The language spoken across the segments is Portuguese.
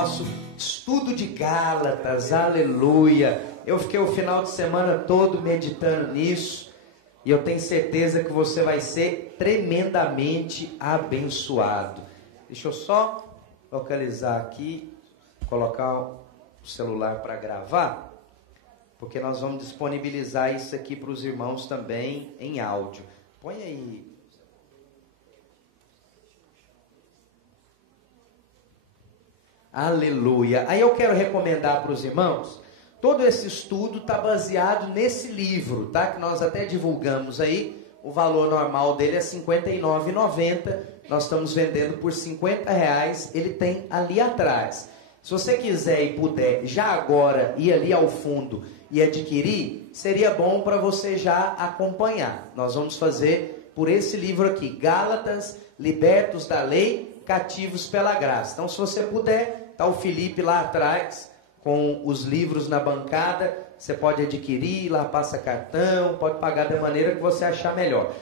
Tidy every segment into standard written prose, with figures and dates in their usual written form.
nosso estudo de Gálatas, aleluia. Eu fiquei o final de semana todo meditando nisso e eu tenho certeza que você vai ser tremendamente abençoado. Deixa eu só localizar aqui, colocar o celular para gravar, porque nós vamos disponibilizar isso aqui para os irmãos também em áudio. Põe aí. Aleluia. Aí eu quero recomendar para os irmãos, todo esse estudo está baseado nesse livro, tá? Que nós até divulgamos aí. O valor normal dele é R$ 59,90. Nós estamos vendendo por R$50. Ele tem ali atrás. Se você quiser e puder, já agora, ir ali ao fundo e adquirir, seria bom para você já acompanhar. Nós vamos fazer por esse livro aqui, Gálatas, libertos da lei, cativos pela graça. Então, se você puder, está o Felipe lá atrás, com os livros na bancada, você pode adquirir, lá passa cartão, pode pagar da maneira que você achar melhor.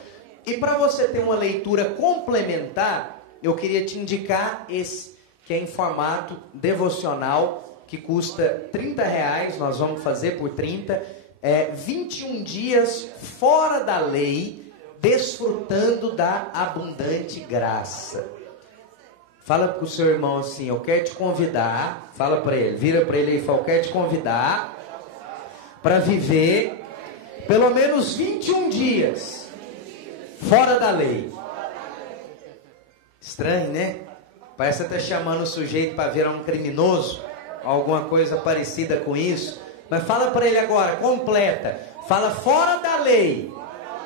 E para você ter uma leitura complementar, eu queria te indicar esse, que é em formato devocional, que custa R$30, nós vamos fazer por 30, 21 dias fora da lei, desfrutando da abundante graça. Fala para o seu irmão assim, eu quero te convidar, fala para ele, vira para ele e fala, eu quero te convidar para viver pelo menos 21 dias fora da lei. Estranho, né? Parece que está chamando o sujeito para virar um criminoso, alguma coisa parecida com isso. Mas fala para ele agora, completa. Fala fora da lei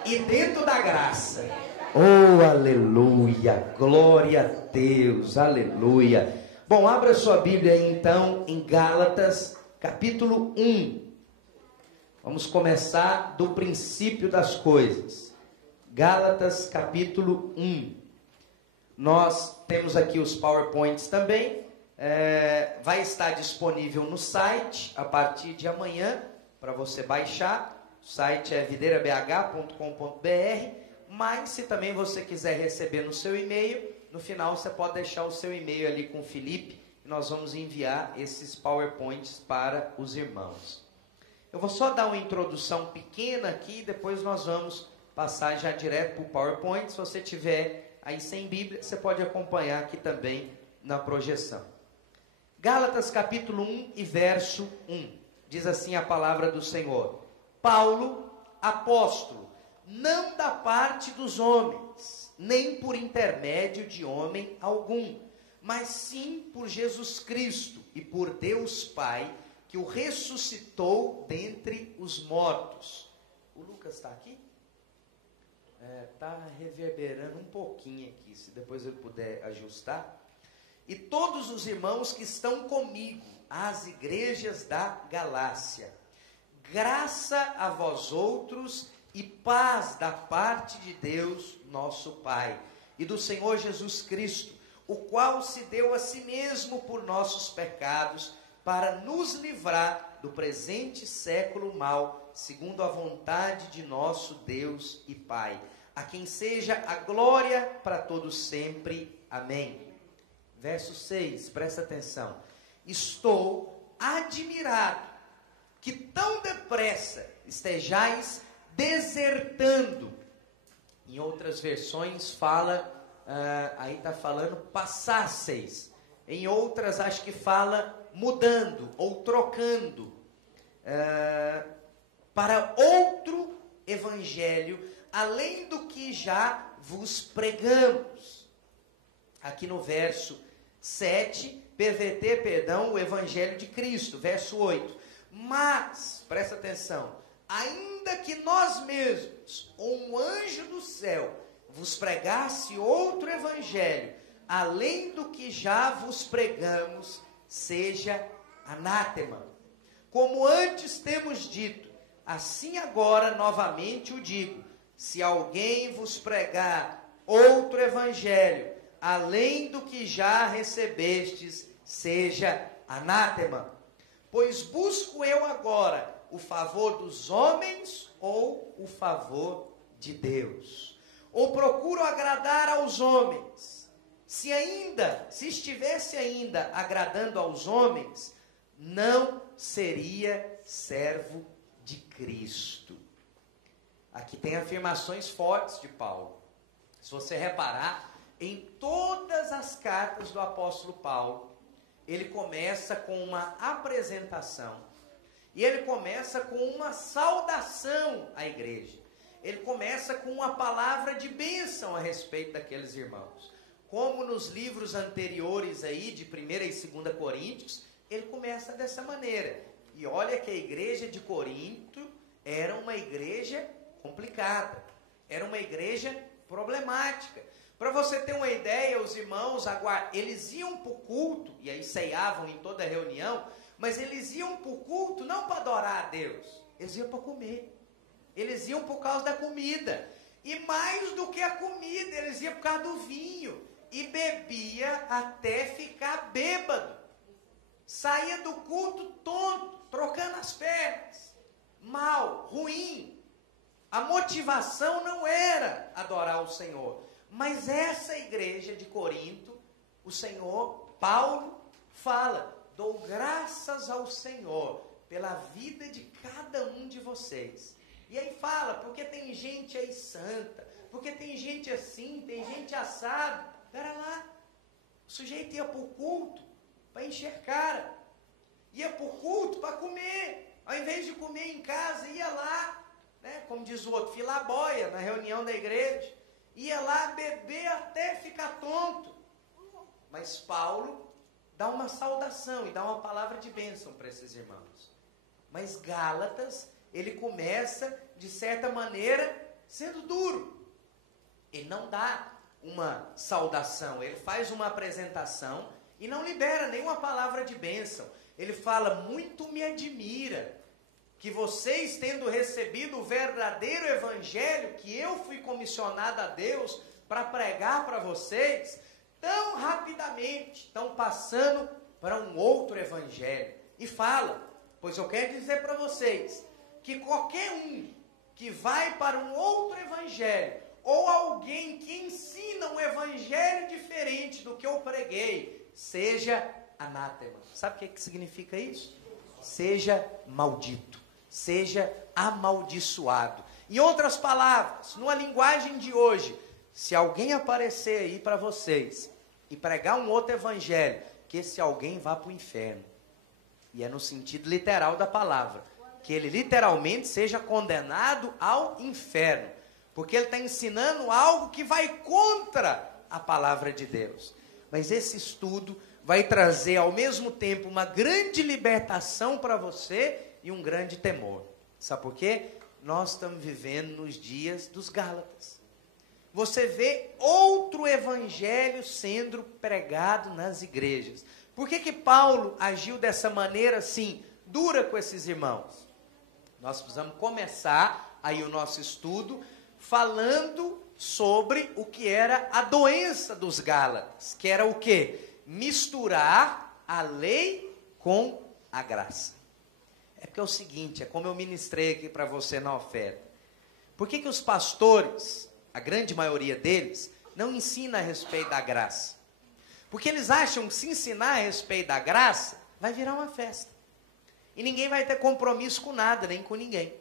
e dentro da graça. Oh, aleluia, glória a Deus, aleluia. Bom, abra sua Bíblia aí então em Gálatas, capítulo 1. Vamos começar do princípio das coisas. Gálatas, capítulo 1. Nós temos aqui os PowerPoints também. Vai estar disponível no site a partir de amanhã para você baixar. O site é videirabh.com.br. Mas se também você quiser receber no seu e-mail, no final você pode deixar o seu e-mail ali com o Felipe e nós vamos enviar esses PowerPoints para os irmãos. Eu vou só dar uma introdução pequena aqui, depois nós vamos passar já direto para o PowerPoint. Se você tiver aí sem Bíblia, você pode acompanhar aqui também na projeção. Gálatas capítulo 1 e verso 1. Diz assim a palavra do Senhor. Paulo, apóstolo, não da parte dos homens, nem por intermédio de homem algum, mas sim por Jesus Cristo e por Deus Pai, que o ressuscitou dentre os mortos. O Lucas está aqui? Está reverberando um pouquinho aqui, se depois ele puder ajustar. E todos os irmãos que estão comigo, as igrejas da Galácia, graça a vós outros e paz da parte de Deus, nosso Pai, e do Senhor Jesus Cristo, o qual se deu a si mesmo por nossos pecados, para nos livrar do presente século mau, segundo a vontade de nosso Deus e Pai, a quem seja a glória para todos sempre. Amém. Verso 6, presta atenção. Estou admirado que tão depressa estejais desertando. Em outras versões fala, aí está falando passasseis. Em outras acho que fala mudando ou trocando para outro evangelho, além do que já vos pregamos. Aqui no verso 7, PVT, perdão, o evangelho de Cristo. Verso 8. Mas, presta atenção, ainda que nós mesmos, ou um anjo do céu, vos pregasse outro evangelho, além do que já vos pregamos, seja anátema. Como antes temos dito, assim agora novamente o digo, se alguém vos pregar outro evangelho, além do que já recebestes, seja anátema. Pois busco eu agora o favor dos homens ou o favor de Deus? Ou procuro agradar aos homens? se estivesse ainda agradando aos homens, não seria servo de Cristo. Aqui tem afirmações fortes de Paulo. Se você reparar, em todas as cartas do apóstolo Paulo, ele começa com uma apresentação. E ele começa com uma saudação à igreja. Ele começa com uma palavra de bênção a respeito daqueles irmãos. Como nos livros anteriores aí, de 1ª e 2ª Coríntios, ele começa dessa maneira. E olha que a igreja de Corinto era uma igreja complicada. Era uma igreja problemática. Para você ter uma ideia, os irmãos, eles iam para o culto, e aí ceiavam em toda reunião, mas eles iam para o culto não para adorar a Deus, eles iam para comer. Eles iam por causa da comida. E mais do que a comida, eles iam por causa do vinho. E bebia até ficar bêbado. Saía do culto tonto, trocando as pernas. Mal, ruim. A motivação não era adorar o Senhor. Mas essa igreja de Corinto, o Senhor, Paulo, fala: dou graças ao Senhor pela vida de cada um de vocês. E aí fala, porque tem gente aí santa, porque tem gente assim, tem gente assado. Pera lá, o sujeito ia para o culto para encher cara, ia para o culto para comer, ao invés de comer em casa, ia lá, né, como diz o outro, filar boia na reunião da igreja, ia lá beber até ficar tonto. Mas Paulo dá uma saudação e dá uma palavra de bênção para esses irmãos. Mas Gálatas, ele começa, de certa maneira, sendo duro. Ele não dá uma saudação, ele faz uma apresentação e não libera nenhuma palavra de bênção. Ele fala: muito me admira que vocês, tendo recebido o verdadeiro evangelho que eu fui comissionado a Deus para pregar para vocês, tão rapidamente estão passando para um outro evangelho. E fala: pois eu quero dizer para vocês que qualquer um que vai para um outro evangelho, ou alguém que ensina um evangelho diferente do que eu preguei, seja anátema. Sabe o que significa isso? Seja maldito, seja amaldiçoado. Em outras palavras, numa linguagem de hoje, se alguém aparecer aí para vocês e pregar um outro evangelho, que esse alguém vá para o inferno. E é no sentido literal da palavra. Que ele literalmente seja condenado ao inferno. Porque ele está ensinando algo que vai contra a palavra de Deus. Mas esse estudo vai trazer ao mesmo tempo uma grande libertação para você e um grande temor. Sabe por quê? Nós estamos vivendo nos dias dos Gálatas. Você vê outro evangelho sendo pregado nas igrejas. Por que Paulo agiu dessa maneira assim, dura com esses irmãos? Nós precisamos começar aí o nosso estudo falando sobre o que era a doença dos Gálatas, que era o quê? Misturar a lei com a graça. É porque é o seguinte, é como eu ministrei aqui para você na oferta. Por que os pastores, a grande maioria deles, não ensina a respeito da graça? Porque eles acham que se ensinar a respeito da graça, vai virar uma festa. E ninguém vai ter compromisso com nada, nem com ninguém.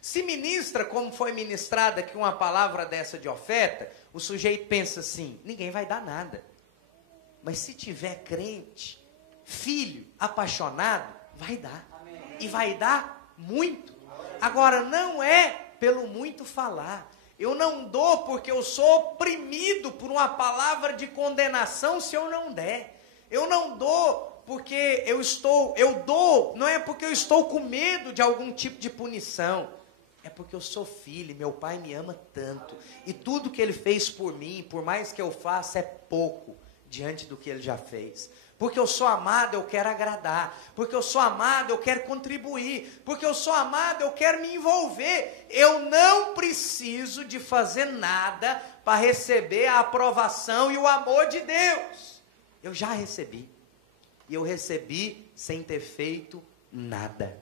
Se ministra como foi ministrada aqui uma palavra dessa de oferta, o sujeito pensa assim, ninguém vai dar nada. Mas se tiver crente, filho, apaixonado, vai dar. Amém. E vai dar muito. Agora, não é pelo muito falar. Eu não dou porque eu sou oprimido por uma palavra de condenação se eu não der. Eu não dou porque eu dou, não é porque eu estou com medo de algum tipo de punição. É porque eu sou filho e meu pai me ama tanto. E tudo que ele fez por mim, por mais que eu faça, é pouco diante do que ele já fez. Porque eu sou amado, eu quero agradar. Porque eu sou amado, eu quero contribuir. Porque eu sou amado, eu quero me envolver. Eu não preciso de fazer nada para receber a aprovação e o amor de Deus. Eu já recebi. E eu recebi sem ter feito nada.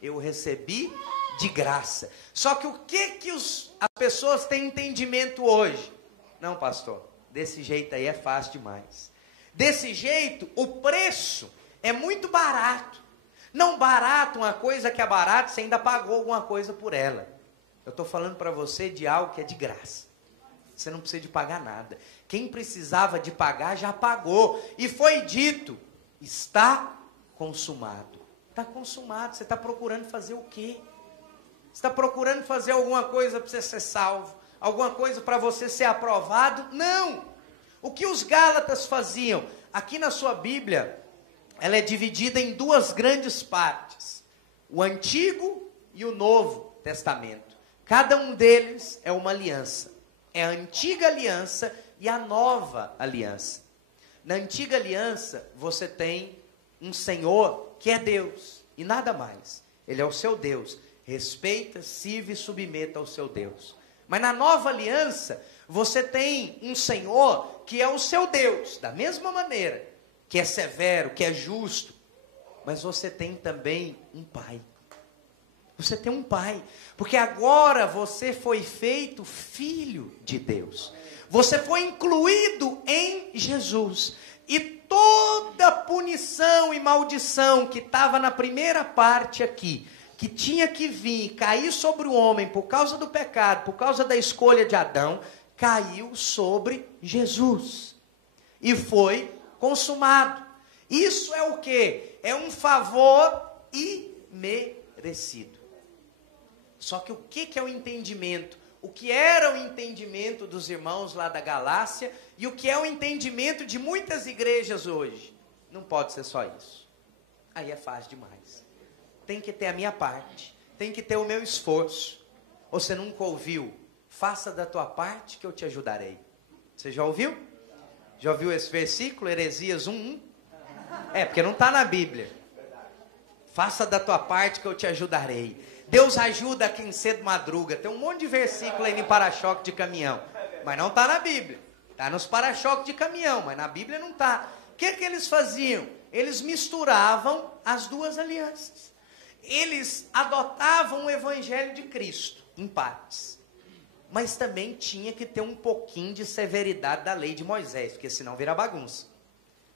Eu recebi de graça. Só que o que as pessoas têm entendimento hoje? Não, pastor, Desse jeito aí é fácil demais. Desse jeito, o preço é muito barato. Não barato, uma coisa que é barata, você ainda pagou alguma coisa por ela. Eu estou falando para você de algo que é de graça. Você não precisa de pagar nada. Quem precisava de pagar, já pagou. E foi dito, está consumado. Está consumado. Você está procurando fazer o quê? Você está procurando fazer alguma coisa para você ser salvo? Alguma coisa para você ser aprovado? Não! O que os Gálatas faziam? Aqui na sua Bíblia, ela é dividida em duas grandes partes. O Antigo e o Novo Testamento. Cada um deles é uma aliança. É a antiga aliança e a nova aliança. Na antiga aliança, você tem um Senhor que é Deus e nada mais. Ele é o seu Deus. Respeita, sirva e submeta ao seu Deus. Mas na nova aliança, você tem um Senhor que é o seu Deus, da mesma maneira, que é severo, que é justo. Mas você tem também um Pai. Você tem um Pai, porque agora você foi feito filho de Deus. Você foi incluído em Jesus. E toda punição e maldição que estava na primeira parte aqui, que tinha que vir, cair sobre o homem por causa do pecado, por causa da escolha de Adão, caiu sobre Jesus. E foi consumado. Isso é o quê? É um favor imerecido. Só que o que é o entendimento? O que era o entendimento dos irmãos lá da Galácia e o que é o entendimento de muitas igrejas hoje? Não pode ser só isso. Aí é fácil demais. Tem que ter a minha parte, tem que ter o meu esforço. Você nunca ouviu? Faça da tua parte que eu te ajudarei. Você já ouviu? Já ouviu esse versículo, Heresias 1:1? É, porque não está na Bíblia. Faça da tua parte que eu te ajudarei. Deus ajuda quem cedo madruga. Tem um monte de versículo aí em para-choque de caminhão. Mas não está na Bíblia. Está nos para-choque de caminhão, mas na Bíblia não está. O que eles faziam? Eles misturavam as duas alianças. Eles adotavam o evangelho de Cristo, em partes. Mas também tinha que ter um pouquinho de severidade da lei de Moisés, porque senão vira bagunça.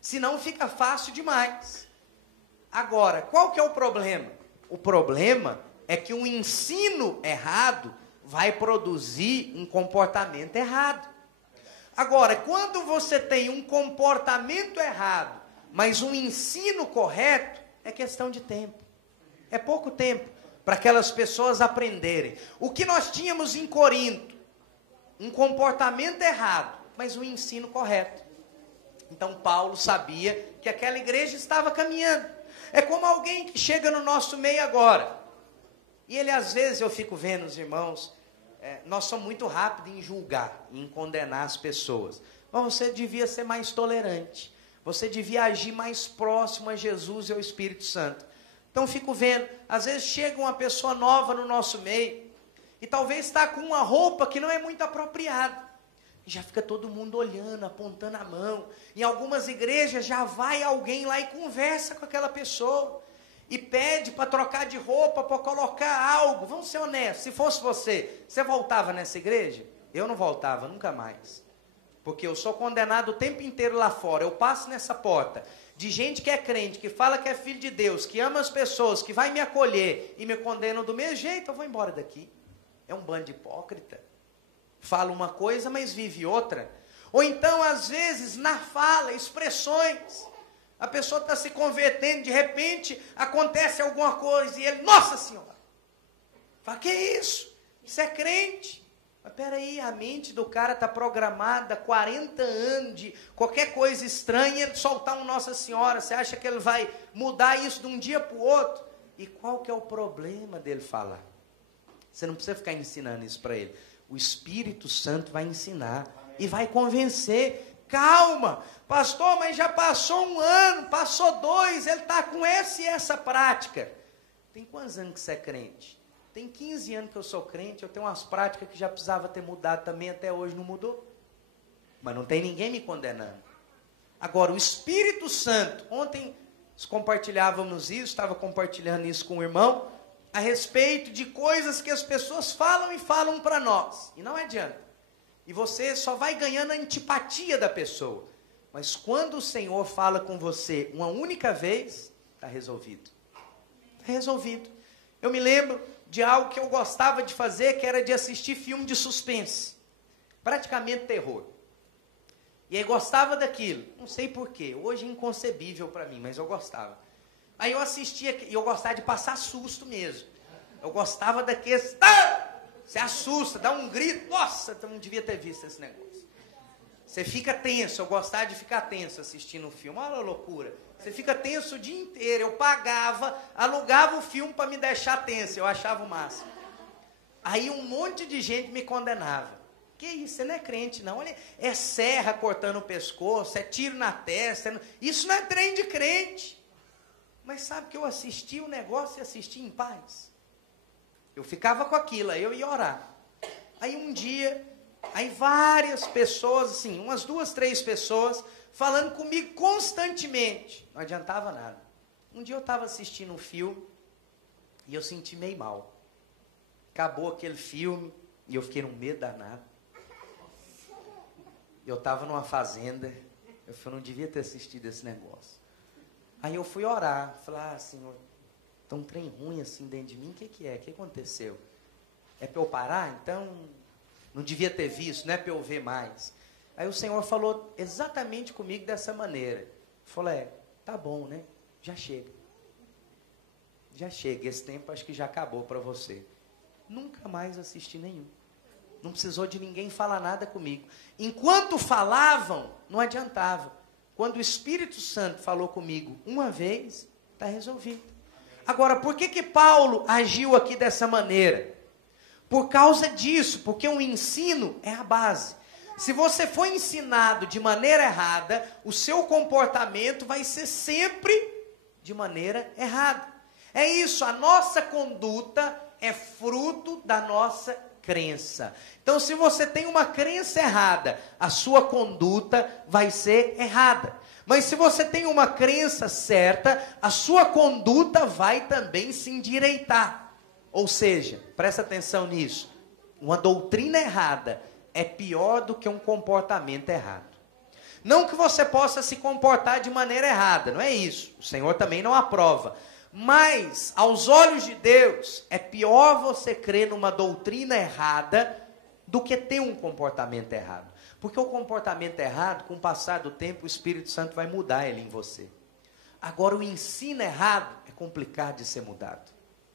Senão fica fácil demais. Agora, qual que é o problema? O problema é que um ensino errado vai produzir um comportamento errado. Agora, quando você tem um comportamento errado, mas um ensino correto, é questão de tempo. É pouco tempo para aquelas pessoas aprenderem. O que nós tínhamos em Corinto? Um comportamento errado, mas um ensino correto. Então Paulo sabia que aquela igreja estava caminhando. É como alguém que chega no nosso meio agora. E ele, às vezes, eu fico vendo os irmãos, nós somos muito rápidos em julgar, em condenar as pessoas. Mas você devia ser mais tolerante. Você devia agir mais próximo a Jesus e ao Espírito Santo. Então fico vendo, às vezes chega uma pessoa nova no nosso meio, e talvez está com uma roupa que não é muito apropriada. E já fica todo mundo olhando, apontando a mão. Em algumas igrejas já vai alguém lá e conversa com aquela pessoa. E pede para trocar de roupa, para colocar algo. Vamos ser honestos, se fosse você voltava nessa igreja? Eu não voltava, nunca mais. Porque eu sou condenado o tempo inteiro lá fora. Eu passo nessa porta de gente que é crente, que fala que é filho de Deus, que ama as pessoas, que vai me acolher e me condenam do mesmo jeito, eu vou embora daqui. É um bando de hipócrita. Fala uma coisa, mas vive outra. Ou então, às vezes, na fala, expressões. A pessoa está se convertendo, de repente, acontece alguma coisa, e ele, nossa senhora! Fala, que isso? Isso é crente. Mas peraí, a mente do cara está programada há 40 anos de qualquer coisa estranha, ele soltar um Nossa Senhora. Você acha que ele vai mudar isso de um dia para o outro? E qual que é o problema dele falar? Você não precisa ficar ensinando isso para ele. O Espírito Santo vai ensinar e vai convencer. Calma, pastor, mas já passou 1 ano, passou 2, ele está com essa e essa prática. Tem quantos anos que você é crente? Tem 15 anos que eu sou crente, eu tenho umas práticas que já precisava ter mudado também, até hoje não mudou. Mas não tem ninguém me condenando. Agora, o Espírito Santo, ontem compartilhávamos isso, estava compartilhando isso com o irmão, a respeito de coisas que as pessoas falam e falam para nós. E não adianta. E você só vai ganhando a antipatia da pessoa. Mas quando o Senhor fala com você uma única vez, está resolvido. Está resolvido. Eu me lembro de algo que eu gostava de fazer, que era de assistir filme de suspense. Praticamente terror. E aí gostava daquilo. Não sei porquê. Hoje é inconcebível para mim, mas eu gostava. Aí eu assistia, e eu gostava de passar susto mesmo. Eu gostava daqueles... Você assusta, dá um grito. Nossa, eu não devia ter visto esse negócio. Você fica tenso. Eu gostava de ficar tenso assistindo o filme. Olha a loucura. Você fica tenso o dia inteiro. Eu pagava, alugava o filme para me deixar tenso. Eu achava o máximo. Aí um monte de gente me condenava. Que isso? Você não é crente, não. É serra cortando o pescoço, é tiro na testa. Isso não é trem de crente. Mas sabe que eu assisti o negócio e assisti em paz? Eu ficava com aquilo, aí eu ia orar. Aí um dia, aí várias pessoas, assim, umas 2, 3 pessoas, falando comigo constantemente. Não adiantava nada. Um dia eu estava assistindo um filme e eu senti meio mal. Acabou aquele filme e eu fiquei num medo danado. Eu estava numa fazenda, eu não devia ter assistido esse negócio. Aí eu fui orar, falei, Senhor, tá um trem ruim assim dentro de mim, o que é? O que aconteceu? É para eu parar? Então, não devia ter visto, não é para eu ver mais. Aí o Senhor falou exatamente comigo dessa maneira. Falou, tá bom, né? Já chega. Já chega, esse tempo acho que já acabou para você. Nunca mais assisti nenhum. Não precisou de ninguém falar nada comigo. Enquanto falavam, não adiantava. Quando o Espírito Santo falou comigo uma vez, está resolvido. Agora, por que Paulo agiu aqui dessa maneira? Por causa disso, porque o ensino é a base. Se você for ensinado de maneira errada, o seu comportamento vai ser sempre de maneira errada. É isso, a nossa conduta é fruto da nossa crença. Então, se você tem uma crença errada, a sua conduta vai ser errada. Mas se você tem uma crença certa, a sua conduta vai também se endireitar. Ou seja, presta atenção nisso. Uma doutrina errada é pior do que um comportamento errado. Não que você possa se comportar de maneira errada, não é isso. O Senhor também não aprova. Mas, aos olhos de Deus, é pior você crer numa doutrina errada do que ter um comportamento errado. Porque o comportamento errado, com o passar do tempo, o Espírito Santo vai mudar ele em você. Agora, o ensino errado é complicado de ser mudado.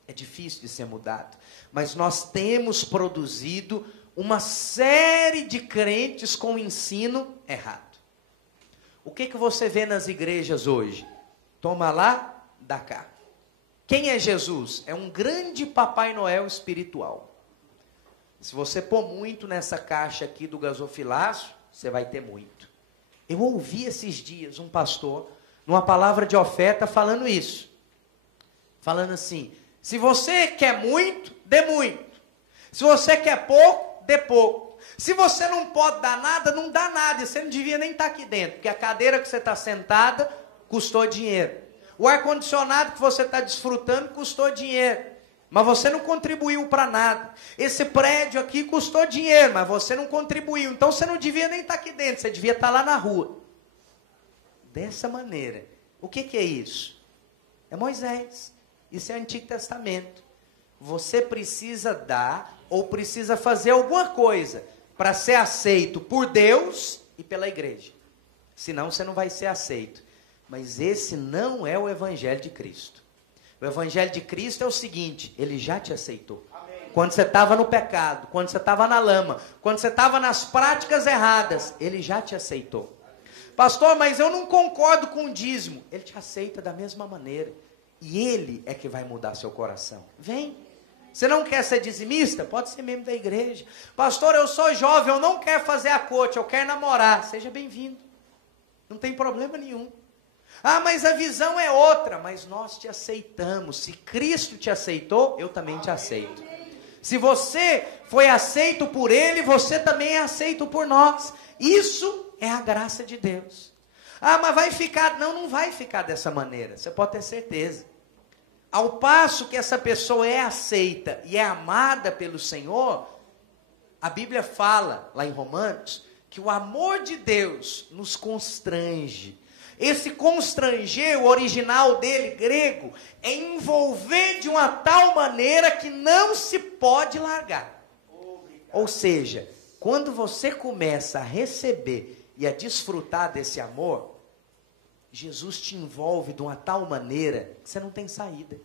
É difícil de ser mudado. Mas nós temos produzido uma série de crentes com ensino errado. O que você vê nas igrejas hoje? Toma lá, dá cá. Quem é Jesus? É um grande Papai Noel espiritual. Se você pôr muito nessa caixa aqui do gasofilácio, você vai ter muito. Eu ouvi esses dias um pastor, numa palavra de oferta, falando isso. Falando assim, se você quer muito, dê muito. Se você quer pouco, dê pouco. Se você não pode dar nada, não dá nada. E você não devia nem estar aqui dentro, porque a cadeira que você está sentada custou dinheiro. O ar-condicionado que você está desfrutando custou dinheiro, mas você não contribuiu para nada. Esse prédio aqui custou dinheiro, mas você não contribuiu. Então você não devia nem estar aqui dentro, você devia estar lá na rua. Dessa maneira. O que é isso? É Moisés. Isso é Antigo Testamento. Você precisa dar ou precisa fazer alguma coisa para ser aceito por Deus e pela igreja. Senão você não vai ser aceito. Mas esse não é o Evangelho de Cristo. O Evangelho de Cristo é o seguinte, ele já te aceitou. Amém. Quando você estava no pecado, quando você estava na lama, quando você estava nas práticas erradas, ele já te aceitou. Pastor, mas eu não concordo com o dízimo. Ele te aceita da mesma maneira. E ele é que vai mudar seu coração. Vem. Você não quer ser dizimista? Pode ser membro da igreja. Pastor, eu sou jovem, eu não quero fazer a corte, eu quero namorar. Seja bem-vindo. Não tem problema nenhum. Ah, mas a visão é outra. Mas nós te aceitamos. Se Cristo te aceitou, eu também te aceito. Se você foi aceito por Ele, você também é aceito por nós. Isso é a graça de Deus. Ah, mas vai ficar... Não, não vai ficar dessa maneira. Você pode ter certeza. Ao passo que essa pessoa é aceita e é amada pelo Senhor, A Bíblia fala, lá em Romanos, que o amor de Deus nos constrange. Esse constranger, o original dele, grego, é envolver de uma tal maneira que não se pode largar. Ou seja, quando você começa a receber e a desfrutar desse amor, Jesus te envolve de uma tal maneira que você não tem saída.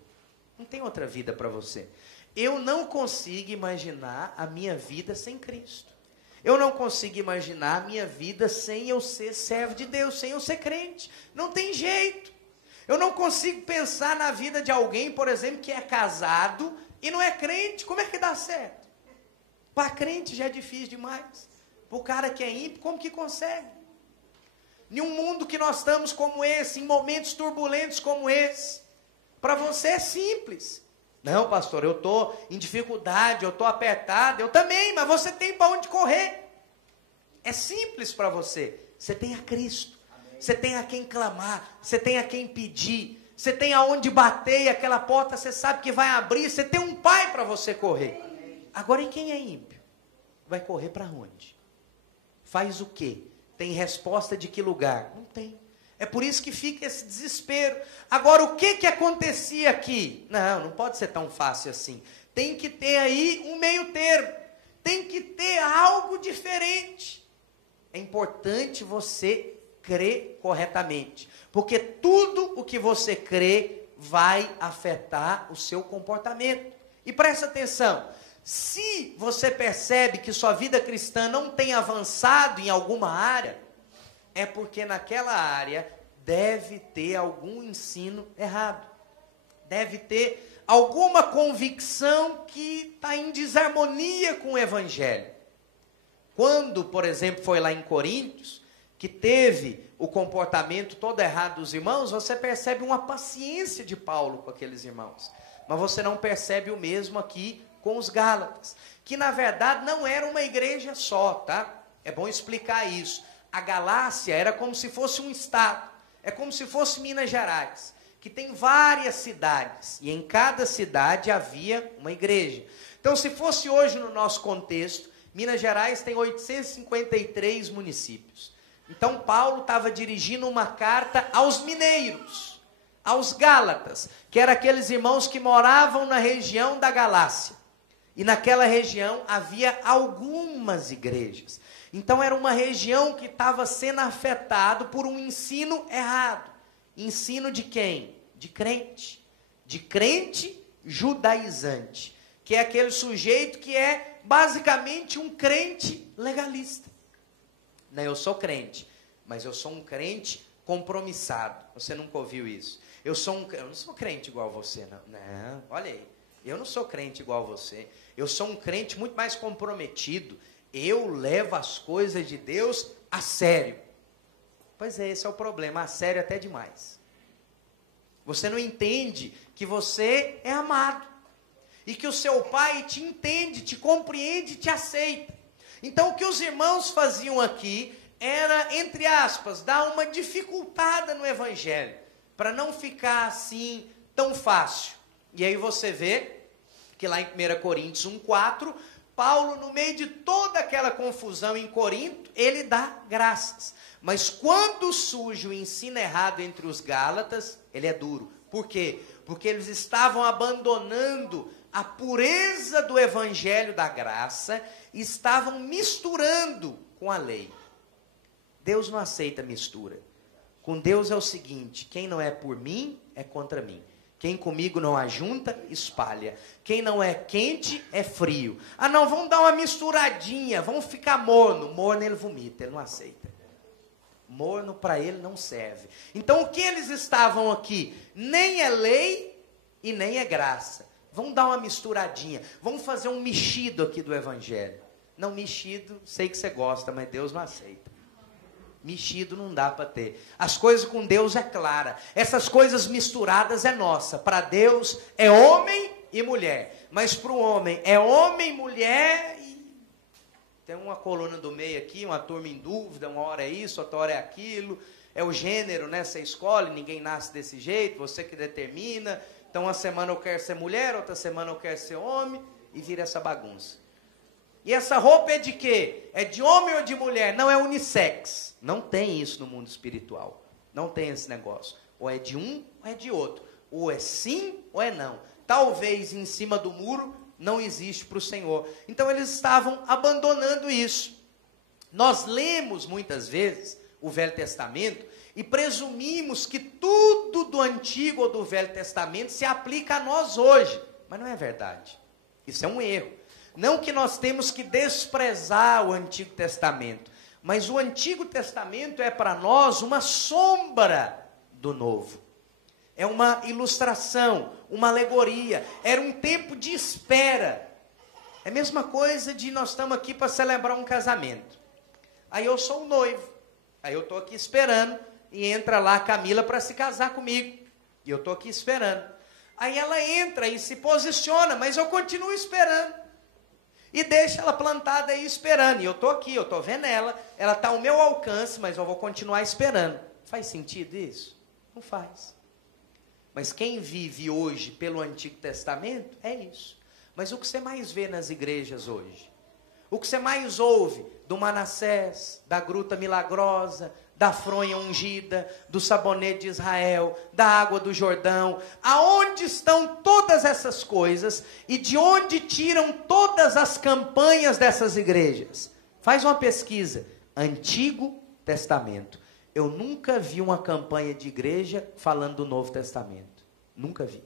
Não tem outra vida para você. Eu não consigo imaginar a minha vida sem Cristo. Eu não consigo imaginar a minha vida sem eu ser servo de Deus, sem eu ser crente. Não tem jeito. Eu não consigo pensar na vida de alguém, por exemplo, que é casado e não é crente. Como é que dá certo? Para crente já é difícil demais. Para o cara que é ímpio, como que consegue? Em um mundo que nós estamos como esse, em momentos turbulentos como esse, para você é simples. Não, pastor, eu estou em dificuldade, eu estou apertado, eu também, mas você tem para onde correr. É simples para você. Você tem a Cristo, você tem a quem clamar, você tem a quem pedir, você tem aonde bater e aquela porta você sabe que vai abrir, você tem um pai para você correr. Agora, e quem é ímpio? Vai correr para onde? Faz o quê? Tem resposta de que lugar? Não tem. É por isso que fica esse desespero. Agora, o que acontecia aqui? Não pode ser tão fácil assim. Tem que ter aí um meio termo. Tem que ter algo diferente. É importante você crer corretamente. Porque tudo o que você crê vai afetar o seu comportamento. E presta atenção. Se você percebe que sua vida cristã não tem avançado em alguma área, é porque naquela área deve ter algum ensino errado. Deve ter alguma convicção que está em desarmonia com o Evangelho. Quando, por exemplo, foi lá em Coríntios, que teve o comportamento todo errado dos irmãos, você percebe uma paciência de Paulo com aqueles irmãos. Mas você não percebe o mesmo aqui com os Gálatas, que na verdade não era uma igreja só, tá? É bom explicar isso. A Galácia era como se fosse um estado, é como se fosse Minas Gerais, que tem várias cidades, e em cada cidade havia uma igreja. Então, se fosse hoje no nosso contexto, Minas Gerais tem 853 municípios. Então, Paulo estava dirigindo uma carta aos mineiros, aos Gálatas, que eram aqueles irmãos que moravam na região da Galácia. E naquela região havia algumas igrejas. Então era uma região que estava sendo afetada por um ensino errado. Ensino de quem? De crente. De crente judaizante. Que é aquele sujeito que é basicamente um crente legalista. Não, eu sou crente, mas eu sou um crente compromissado. Você nunca ouviu isso? Eu não sou crente igual a você, não. Não, olha aí. Eu não sou crente igual a você. Eu sou um crente muito mais comprometido. Eu levo as coisas de Deus a sério. Pois é, esse é o problema, a sério até demais. Você não entende que você é amado. E que o seu pai te entende, te compreende, te aceita. Então o que os irmãos faziam aqui era, entre aspas, dar uma dificultada no evangelho. Para não ficar assim tão fácil. E aí você vê que lá em 1 Coríntios 1,4, Paulo, no meio de toda aquela confusão em Corinto, ele dá graças. Mas quando surge o ensino errado entre os Gálatas, ele é duro. Por quê? Porque eles estavam abandonando a pureza do evangelho da graça e estavam misturando com a lei. Deus não aceita mistura. Com Deus é o seguinte: quem não é por mim, é contra mim. Quem comigo não ajunta, espalha. Quem não é quente, é frio. Ah não, vamos dar uma misturadinha, vamos ficar morno. Morno ele vomita, ele não aceita. Morno para ele não serve. Então o que eles estavam aqui? Nem é lei e nem é graça. Vamos dar uma misturadinha. Vamos fazer um mexido aqui do evangelho. Não, mexido, sei que você gosta, mas Deus não aceita. Mexido não dá para ter. As coisas com Deus é clara. Essas coisas misturadas é nossa. Para Deus é homem e mulher. Mas para o homem é homem, mulher e... Tem uma coluna do meio aqui, uma turma em dúvida. Uma hora é isso, outra hora é aquilo. É o gênero, né? Você escolhe, ninguém nasce desse jeito. Você que determina. Então uma semana eu quero ser mulher, outra semana eu quero ser homem. E vira essa bagunça. E essa roupa é de quê? É de homem ou de mulher? Não, é unissex. Não tem isso no mundo espiritual. Não tem esse negócio. Ou é de um ou é de outro. Ou é sim ou é não. Talvez em cima do muro não existe para o Senhor. Então eles estavam abandonando isso. Nós lemos muitas vezes o Velho Testamento e presumimos que tudo do Antigo ou do Velho Testamento se aplica a nós hoje. Mas não é verdade. Isso é um erro. Não que nós temos que desprezar o Antigo Testamento, mas o Antigo Testamento é para nós uma sombra do Novo. É uma ilustração, uma alegoria. Era um tempo de espera. É a mesma coisa de nós estamos aqui para celebrar um casamento. Aí eu sou o noivo. Aí eu estou aqui esperando e entra lá a Camila para se casar comigo. E eu estou aqui esperando. Aí ela entra e se posiciona, mas eu continuo esperando. E deixa ela plantada aí esperando. E eu estou aqui, eu estou vendo ela está ao meu alcance, mas eu vou continuar esperando. Faz sentido isso? Não faz. Mas quem vive hoje pelo Antigo Testamento, é isso. Mas o que você mais vê nas igrejas hoje? O que você mais ouve do Manassés, da Gruta Milagrosa, da fronha ungida, do sabonete de Israel, da água do Jordão? Aonde estão todas essas coisas e de onde tiram todas as campanhas dessas igrejas? Faz uma pesquisa. Antigo Testamento. Eu nunca vi uma campanha de igreja falando do Novo Testamento. Nunca vi.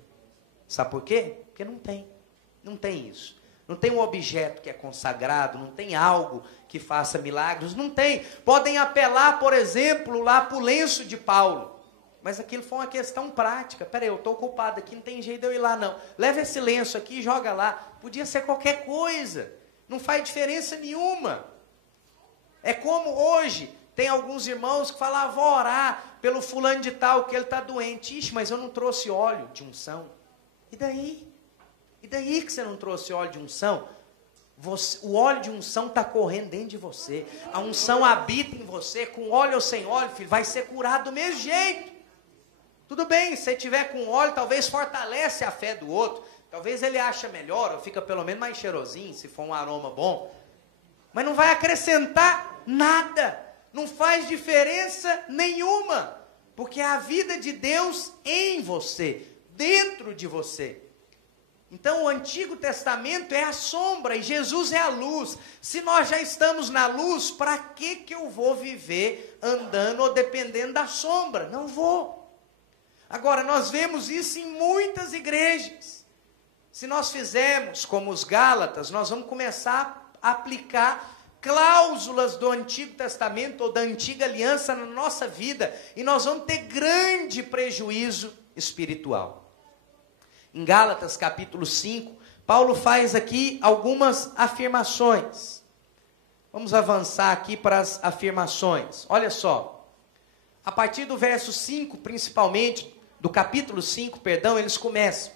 Sabe por quê? Porque não tem. Não tem isso. Não tem um objeto que é consagrado, não tem algo que faça milagres, não tem. Podem apelar, por exemplo, lá para o lenço de Paulo. Mas aquilo foi uma questão prática. Peraí, eu estou ocupado aqui, não tem jeito de eu ir lá não. Leva esse lenço aqui e joga lá. Podia ser qualquer coisa. Não faz diferença nenhuma. É como hoje, tem alguns irmãos que falam, vou orar pelo fulano de tal, que ele está doente. Ixi, mas eu não trouxe óleo de unção. E daí? E daí que você não trouxe óleo de unção? O óleo de unção está correndo dentro de você. A unção habita em você, com óleo ou sem óleo, filho, vai ser curado do mesmo jeito. Tudo bem, se você tiver com óleo, talvez fortalece a fé do outro. Talvez ele ache melhor, ou fica pelo menos mais cheirosinho, se for um aroma bom. Mas não vai acrescentar nada. Não faz diferença nenhuma. Porque é a vida de Deus em você, dentro de você. Então o Antigo Testamento é a sombra e Jesus é a luz. Se nós já estamos na luz, para que eu vou viver andando ou dependendo da sombra? Não vou. Agora, nós vemos isso em muitas igrejas. Se nós fizermos como os Gálatas, nós vamos começar a aplicar cláusulas do Antigo Testamento ou da Antiga Aliança na nossa vida, e nós vamos ter grande prejuízo espiritual. Em Gálatas capítulo 5, Paulo faz aqui algumas afirmações. Vamos avançar aqui para as afirmações. Olha só, a partir do verso 5, principalmente, do capítulo 5, perdão, eles começam.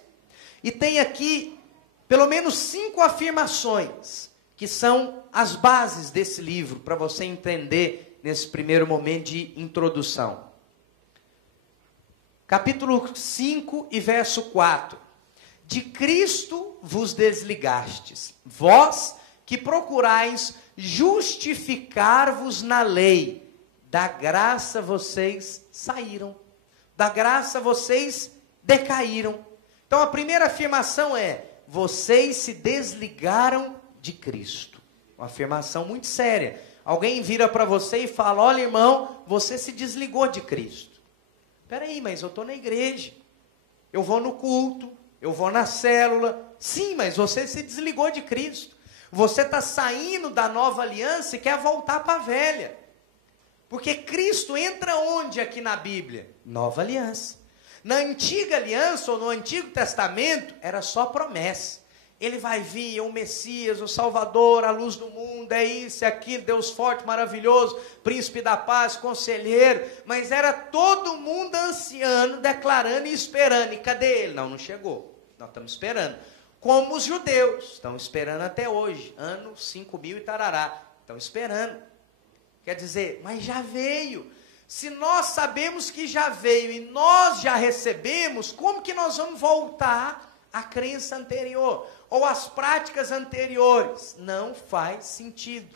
E tem aqui, pelo menos 5 afirmações, que são as bases desse livro, para você entender nesse primeiro momento de introdução. Capítulo 5 e verso 4. De Cristo vos desligastes, vós que procurais justificar-vos na lei, da graça vocês saíram, da graça vocês decaíram. Então a primeira afirmação é, vocês se desligaram de Cristo. Uma afirmação muito séria. Alguém vira para você e fala, olha irmão, você se desligou de Cristo. Espera aí, mas eu estou na igreja, eu vou no culto, eu vou na célula. Sim, mas você se desligou de Cristo. Você está saindo da nova aliança e quer voltar para a velha. Porque Cristo entra onde aqui na Bíblia? Nova aliança. Na antiga aliança ou no Antigo Testamento era só promessa. Ele vai vir, é o Messias, o Salvador, a luz do mundo, é isso, é aquilo, Deus forte, maravilhoso, príncipe da paz, conselheiro. Mas era todo mundo anciano, declarando e esperando. E cadê ele? Não chegou. Nós estamos esperando. Como os judeus, estão esperando até hoje. Ano 5000 e tarará. Estão esperando. Quer dizer, mas já veio. Se nós sabemos que já veio e nós já recebemos, como que nós vamos voltar à crença anterior? ou as práticas anteriores. Não faz sentido.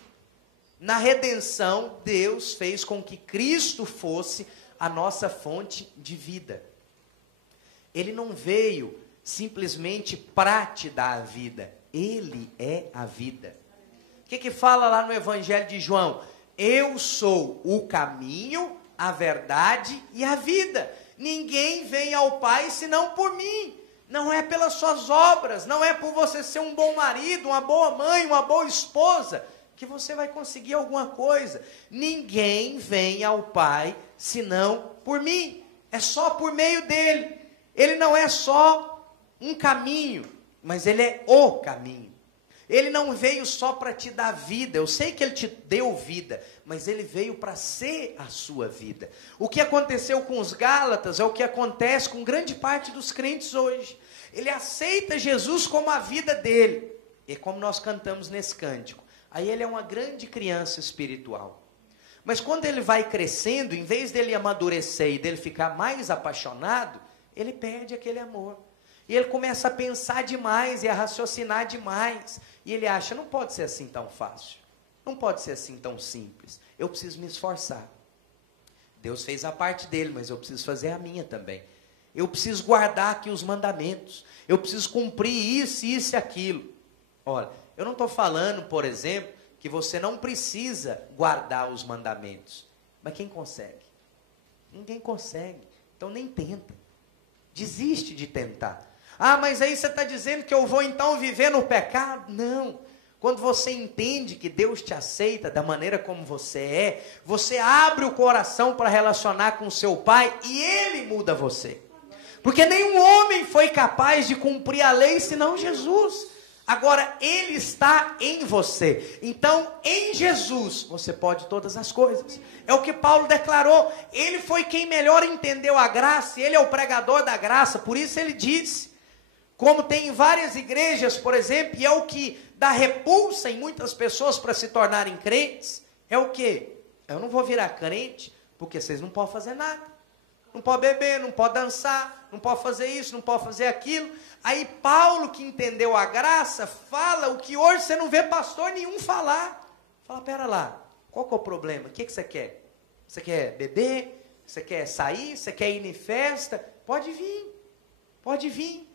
Na redenção, Deus fez com que Cristo fosse a nossa fonte de vida. Ele não veio simplesmente para te dar a vida. Ele é a vida. O que fala lá no Evangelho de João? Eu sou o caminho, a verdade e a vida. Ninguém vem ao Pai senão por mim. Não é pelas suas obras, não é por você ser um bom marido, uma boa mãe, uma boa esposa, que você vai conseguir alguma coisa. Ninguém vem ao Pai senão por mim. É só por meio dele. Ele não é só um caminho, mas ele é o caminho. Ele não veio só para te dar vida. Eu sei que ele te deu vida, mas ele veio para ser a sua vida. O que aconteceu com os Gálatas é o que acontece com grande parte dos crentes hoje. Ele aceita Jesus como a vida dele. E como nós cantamos nesse cântico, aí ele é uma grande criança espiritual. Mas quando ele vai crescendo, em vez dele amadurecer e dele ficar mais apaixonado, ele perde aquele amor. E ele começa a pensar demais e a raciocinar demais. E ele acha, não pode ser assim tão fácil. Não pode ser assim tão simples. Eu preciso me esforçar. Deus fez a parte dele, mas eu preciso fazer a minha também. Eu preciso guardar aqui os mandamentos. Eu preciso cumprir isso, isso e aquilo. Olha, eu não estou falando, por exemplo, que você não precisa guardar os mandamentos. Mas quem consegue? Ninguém consegue. Então nem tenta. Desiste de tentar. Ah, mas aí você está dizendo que eu vou então viver no pecado? Não. Quando você entende que Deus te aceita da maneira como você abre o coração para relacionar com o seu Pai e Ele muda você. Porque nenhum homem foi capaz de cumprir a lei senão Jesus. Agora, Ele está em você. Então, em Jesus, você pode todas as coisas. É o que Paulo declarou. Ele foi quem melhor entendeu a graça. Ele é o pregador da graça. Por isso ele disse. Como tem em várias igrejas, por exemplo, e é o que dá repulsa em muitas pessoas para se tornarem crentes. É o quê? Eu não vou virar crente porque vocês não podem fazer nada. Não pode beber, não pode dançar, não pode fazer isso, não pode fazer aquilo. Aí Paulo, que entendeu a graça, fala o que hoje você não vê pastor nenhum falar. Fala, pera lá, qual que é o problema? O que você quer? Você quer beber? Você quer sair? Você quer ir em festa? Pode vir, pode vir.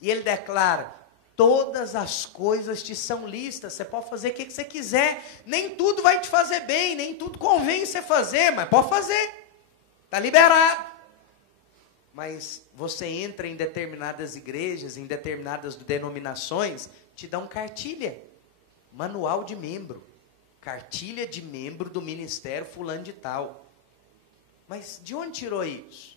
E ele declara, todas as coisas te são lícitas, você pode fazer o que você quiser. Nem tudo vai te fazer bem, nem tudo convém você fazer, mas pode fazer. Está liberado. Mas você entra em determinadas igrejas, em determinadas denominações, te dão cartilha, manual de membro, cartilha de membro do ministério fulano de tal. Mas de onde tirou isso?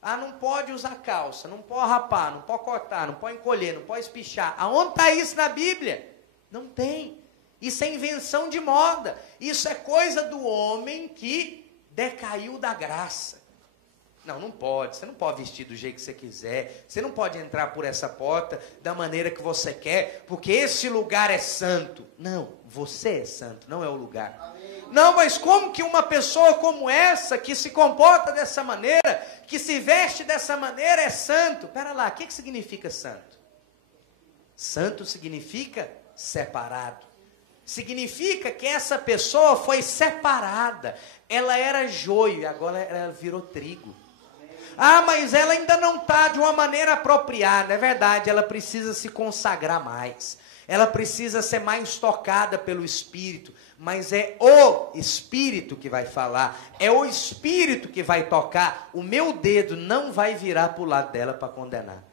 Ah, não pode usar calça, não pode rapar, não pode cortar, não pode encolher, não pode espichar. Aonde está isso na Bíblia? Não tem. Isso é invenção de moda. Isso é coisa do homem que decaiu da graça. Não, não pode. Você não pode vestir do jeito que você quiser. Você não pode entrar por essa porta da maneira que você quer, porque esse lugar é santo. Não, você é santo, não é o lugar. Amém. Não, mas como que uma pessoa como essa, que se comporta dessa maneira, que se veste dessa maneira, é santo? Pera lá, o que significa santo? Santo significa separado. Significa que essa pessoa foi separada. Ela era joio e agora ela virou trigo. Ah, mas ela ainda não está de uma maneira apropriada. É verdade, ela precisa se consagrar mais. Ela precisa ser mais tocada pelo Espírito. Mas é o Espírito que vai falar. É o Espírito que vai tocar. O meu dedo não vai virar para o lado dela para condenar.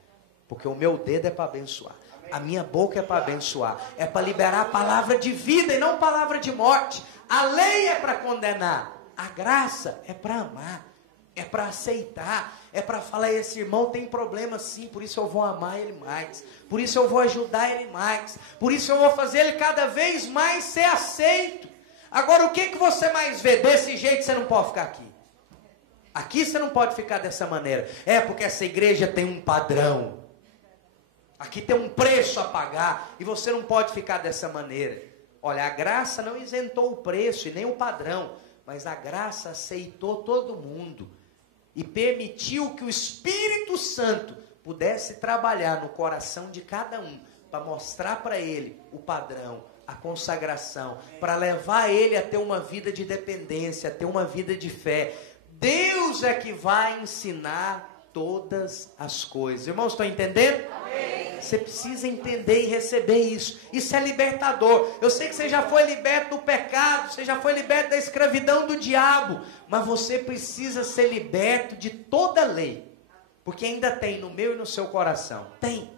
Porque o meu dedo é para abençoar. A minha boca é para abençoar. É para liberar a palavra de vida e não palavra de morte. A lei é para condenar. A graça é para amar. É para aceitar. É para falar, esse irmão tem problema sim, por isso eu vou amar ele mais. Por isso eu vou ajudar ele mais. Por isso eu vou fazer ele cada vez mais ser aceito. Agora, o que você mais vê? Desse jeito você não pode ficar aqui. Aqui você não pode ficar dessa maneira. É porque essa igreja tem um padrão. Aqui tem um preço a pagar. E você não pode ficar dessa maneira. Olha, a graça não isentou o preço e nem o padrão. Mas a graça aceitou todo mundo. E permitiu que o Espírito Santo pudesse trabalhar no coração de cada um. para mostrar para ele o padrão, a consagração, para levar ele a ter uma vida de dependência, a ter uma vida de fé. Deus é que vai ensinar todas as coisas. Irmãos, estão entendendo? Amém. Você precisa entender e receber isso. Isso é libertador. Eu sei que você já foi liberto do pecado, você já foi liberto da escravidão do diabo, mas você precisa ser liberto de toda lei, porque ainda tem no meu e no seu coração. Tem.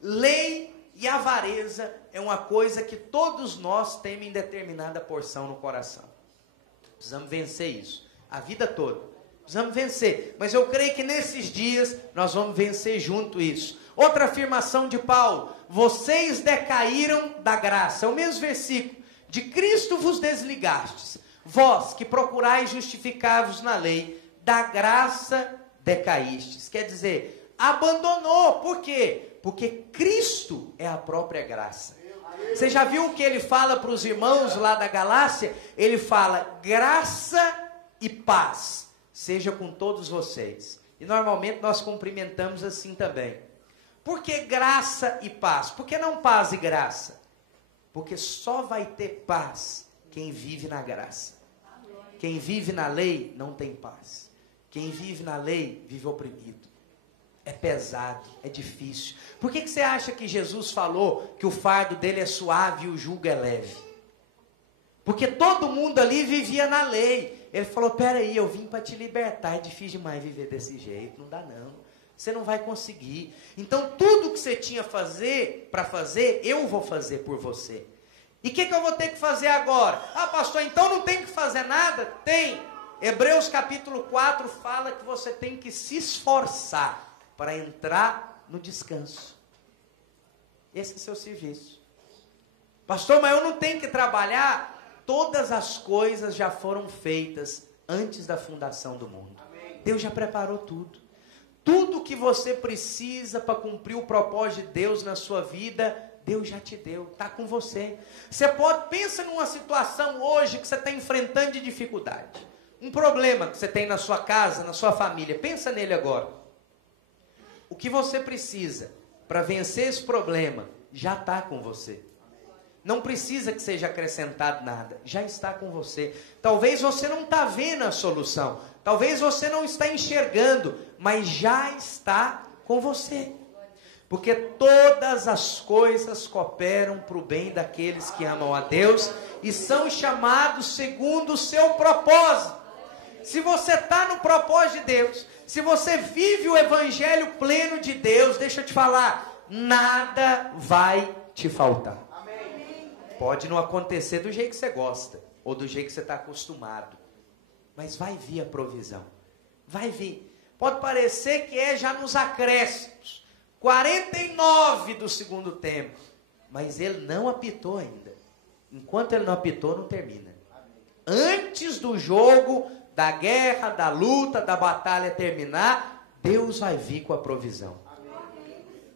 Lei e avareza é uma coisa que todos nós temos em determinada porção no coração. Precisamos vencer isso. A vida toda. Precisamos vencer. Mas eu creio que nesses dias nós vamos vencer junto isso. Outra afirmação de Paulo. Vocês decaíram da graça. É o mesmo versículo. De Cristo vos desligastes. Vós que procurais justificar-vos na lei, da graça decaístes. Quer dizer, abandonou. Por quê? Porque Cristo é a própria graça. Você já viu o que ele fala para os irmãos lá da Galácia? Ele fala, graça e paz seja com todos vocês. E normalmente nós cumprimentamos assim também. Por que graça e paz? Por que não paz e graça? Porque só vai ter paz quem vive na graça. Quem vive na lei não tem paz. Quem vive na lei vive oprimido. É pesado, é difícil. Por que você acha que Jesus falou que o fardo dele é suave e o jugo é leve? Porque todo mundo ali vivia na lei. Ele falou, peraí, eu vim para te libertar. É difícil demais viver desse jeito, não dá não. Você não vai conseguir. Então tudo que você tinha para fazer, eu vou fazer por você. E o que eu vou ter que fazer agora? Ah, pastor, então não tem que fazer nada? Tem. Hebreus capítulo 4 fala que você tem que se esforçar para entrar no descanso. Esse é o seu serviço. Pastor, mas eu não tenho que trabalhar? Todas as coisas já foram feitas antes da fundação do mundo. Amém. Deus já preparou tudo. Tudo que você precisa para cumprir o propósito de Deus na sua vida, Deus já te deu, está com você. Pensa numa situação hoje que você está enfrentando de dificuldade. Um problema que você tem na sua casa, na sua família. Pensa nele agora. O que você precisa para vencer esse problema já está com você. Não precisa que seja acrescentado nada. Já está com você. Talvez você não está vendo a solução. Talvez você não está enxergando. Mas já está com você. Porque todas as coisas cooperam para o bem daqueles que amam a Deus. E são chamados segundo o seu propósito. Se você está no propósito de Deus. Se você vive o evangelho pleno de Deus. Deixa eu te falar. Nada vai te faltar. Pode não acontecer do jeito que você gosta, ou do jeito que você está acostumado, mas vai vir a provisão, vai vir. Pode parecer que é já nos acréscimos, 49 do segundo tempo, mas ele não apitou ainda. Enquanto ele não apitou, não termina. Antes do jogo, da guerra, da luta, da batalha terminar, Deus vai vir com a provisão.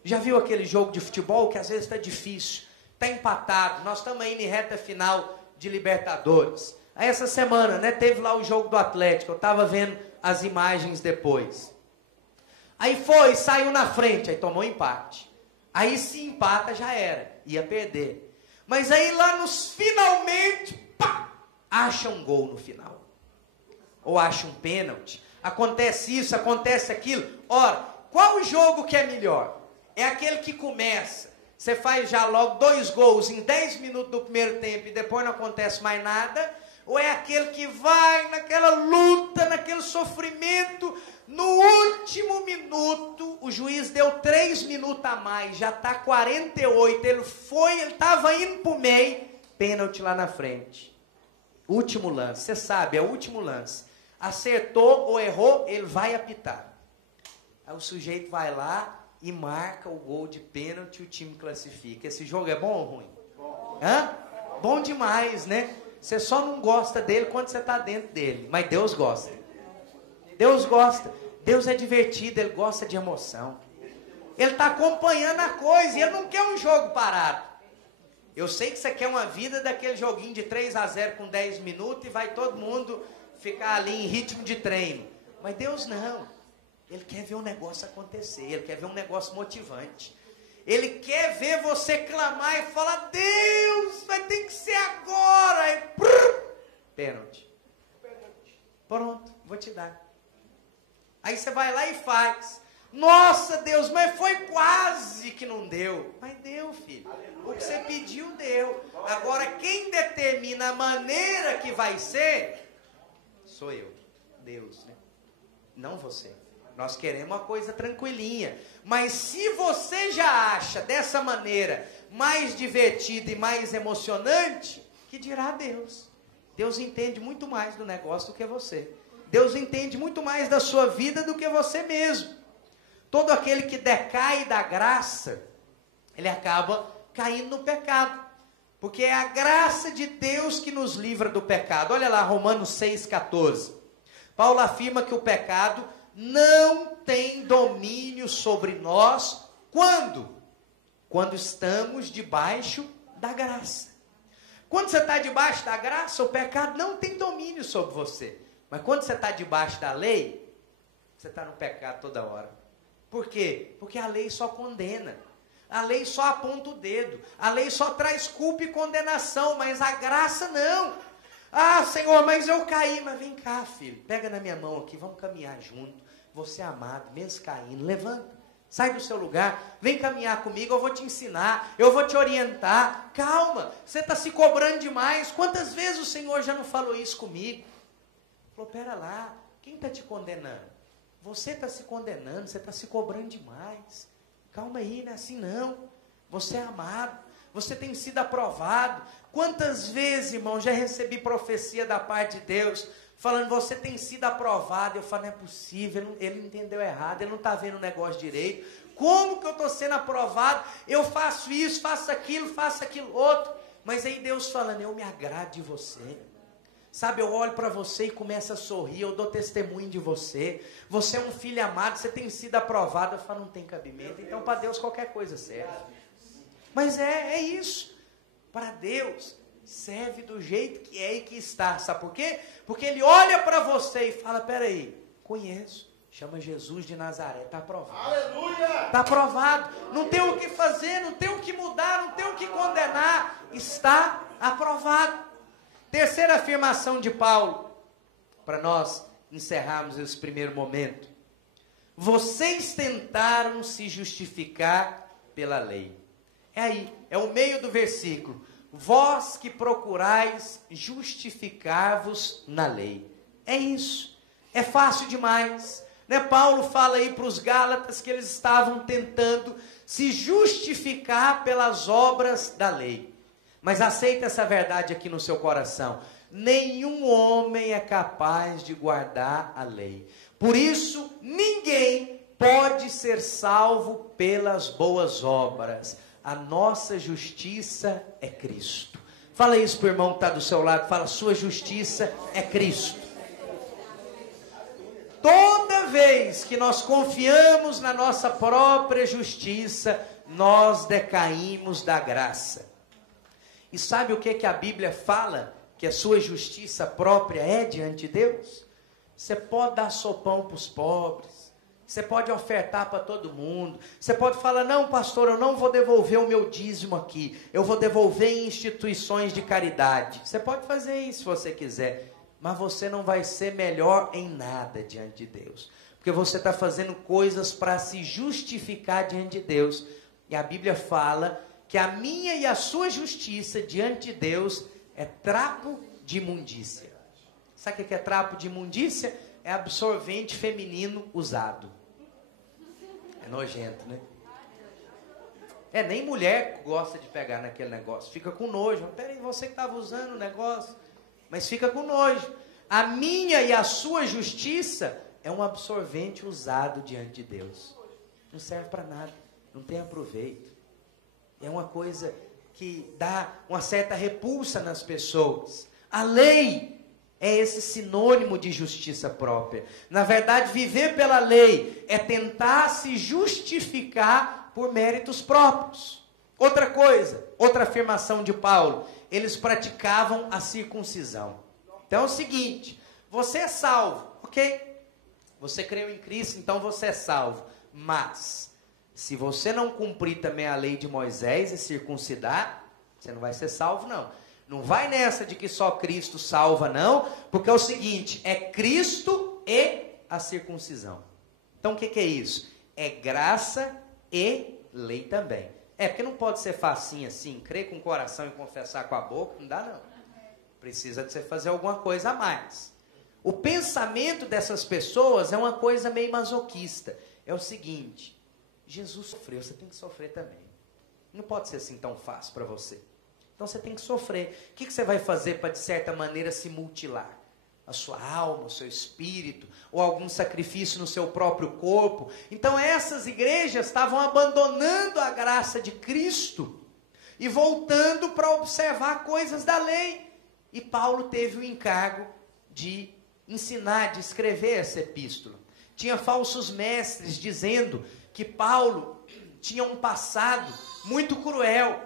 Já viu aquele jogo de futebol que às vezes está difícil? Está empatado, nós estamos aí em reta final de Libertadores. Aí essa semana, teve lá o jogo do Atlético, eu estava vendo as imagens depois. Aí saiu na frente, aí tomou empate. Aí se empata já era, ia perder. Mas aí lá nos finalmente, pá, acha um gol no final. Ou acha um pênalti. Acontece isso, acontece aquilo. Ora, qual o jogo que é melhor? É aquele que começa. Você faz já logo 2 gols em 10 minutos do primeiro tempo e depois não acontece mais nada? Ou é aquele que vai naquela luta, naquele sofrimento, no último minuto, o juiz deu 3 minutos a mais, já está 48, ele estava indo para o meio, pênalti lá na frente. Último lance, você sabe, é o último lance. Acertou ou errou, ele vai apitar. Aí o sujeito vai lá e marca o gol de pênalti e o time classifica. Esse jogo é bom ou ruim? Bom. Hã? Bom demais, né? Você só não gosta dele quando você está dentro dele. Mas Deus gosta. Deus gosta. Deus é divertido, Ele gosta de emoção. Ele está acompanhando a coisa e Ele não quer um jogo parado. Eu sei que você quer uma vida daquele joguinho de 3-0 com 10 minutos e vai todo mundo ficar ali em ritmo de treino. Mas Deus não. Ele quer ver um negócio acontecer, Ele quer ver um negócio motivante. Ele quer ver você clamar e falar: Deus, vai ter que ser agora. E, pênalti. Pronto, vou te dar. Aí você vai lá e faz. Nossa, Deus, mas foi quase que não deu. Mas deu, filho. O que você pediu, deu. Agora, quem determina a maneira que vai ser, sou eu. Deus, né? Não você. Nós queremos uma coisa tranquilinha. Mas se você já acha dessa maneira mais divertida e mais emocionante, que dirá Deus? Deus entende muito mais do negócio do que você. Deus entende muito mais da sua vida do que você mesmo. Todo aquele que decai da graça, ele acaba caindo no pecado. Porque é a graça de Deus que nos livra do pecado. Olha lá, Romanos 6,14. Paulo afirma que o pecado não tem domínio sobre nós. Quando? Quando estamos debaixo da graça. Quando você está debaixo da graça, o pecado não tem domínio sobre você. Mas quando você está debaixo da lei, você está no pecado toda hora. Por quê? Porque a lei só condena. A lei só aponta o dedo. A lei só traz culpa e condenação, mas a graça não. Ah, Senhor, mas eu caí. Mas vem cá, filho, pega na minha mão aqui, vamos caminhar junto. Você é amado, mesmo caindo, levanta. Sai do seu lugar, vem caminhar comigo, eu vou te ensinar, eu vou te orientar. Calma, você está se cobrando demais. Quantas vezes o Senhor já não falou isso comigo? Falou, pera lá, quem está te condenando? Você está se condenando, você está se cobrando demais. Calma aí, não é assim não. Você é amado, você tem sido aprovado. Quantas vezes, irmão, já recebi profecia da parte de Deus, falando, você tem sido aprovado. Eu falo, não é possível, ele entendeu errado, ele não está vendo o negócio direito. Como que eu estou sendo aprovado? Eu faço isso, faço aquilo outro. Mas aí Deus falando, eu me agrado de você. Sabe, eu olho para você e começo a sorrir, eu dou testemunho de você. Você é um filho amado, você tem sido aprovado. Eu falo, não tem cabimento. Então, para Deus, qualquer coisa serve. Mas é isso. Para Deus, serve do jeito que é e que está. Sabe por quê? Porque Ele olha para você e fala, peraí, conheço. Chama Jesus de Nazaré, está aprovado. Aleluia! Está aprovado. Não tem o que fazer, não tem o que mudar, não tem o que condenar. Está aprovado. Terceira afirmação de Paulo, para nós encerrarmos esse primeiro momento. Vocês tentaram se justificar pela lei. É aí, é o meio do versículo. Vós que procurais justificar-vos na lei. É isso. É fácil demais. Né? Paulo fala aí para os Gálatas que eles estavam tentando se justificar pelas obras da lei. Mas aceita essa verdade aqui no seu coração. Nenhum homem é capaz de guardar a lei. Por isso, ninguém pode ser salvo pelas boas obras. A nossa justiça é Cristo. Fala isso para o irmão que está do seu lado. Fala, sua justiça é Cristo. Toda vez que nós confiamos na nossa própria justiça, nós decaímos da graça. E sabe o que a Bíblia fala que a sua justiça própria é diante de Deus? Você pode dar sopão para os pobres, você pode ofertar para todo mundo, você pode falar, não pastor, eu não vou devolver o meu dízimo aqui, eu vou devolver em instituições de caridade. Você pode fazer isso se você quiser, mas você não vai ser melhor em nada diante de Deus, porque você está fazendo coisas para se justificar diante de Deus. E a Bíblia fala que a minha e a sua justiça diante de Deus é trapo de imundícia. Sabe o que é trapo de imundícia? É absorvente feminino usado. É nojento, né? Nem mulher gosta de pegar naquele negócio. Fica com nojo. Peraí, você que estava usando o negócio. Mas fica com nojo. A minha e a sua justiça é um absorvente usado diante de Deus. Não serve para nada. Não tem aproveito. É uma coisa que dá uma certa repulsa nas pessoas. A lei é esse sinônimo de justiça própria. Na verdade, viver pela lei é tentar se justificar por méritos próprios. Outra coisa, outra afirmação de Paulo, eles praticavam a circuncisão. Então é o seguinte, você é salvo, ok? Você creu em Cristo, então você é salvo. Mas Se você não cumprir também a lei de Moisés e circuncidar, você não vai ser salvo, não. Não vai nessa de que só Cristo salva, não, porque é o seguinte, é Cristo e a circuncisão. Então o que é isso? É graça e lei também. Porque não pode ser facinho assim, crer com o coração e confessar com a boca, não dá não. Precisa de você fazer alguma coisa a mais. O pensamento dessas pessoas é uma coisa meio masoquista. É o seguinte, Jesus sofreu, você tem que sofrer também. Não pode ser assim tão fácil para você. Então você tem que sofrer. O que você vai fazer para, de certa maneira, se mutilar? A sua alma, o seu espírito, ou algum sacrifício no seu próprio corpo. Então essas igrejas estavam abandonando a graça de Cristo e voltando para observar coisas da lei. E Paulo teve o encargo de ensinar, de escrever essa epístola. Tinha falsos mestres dizendo que Paulo tinha um passado muito cruel.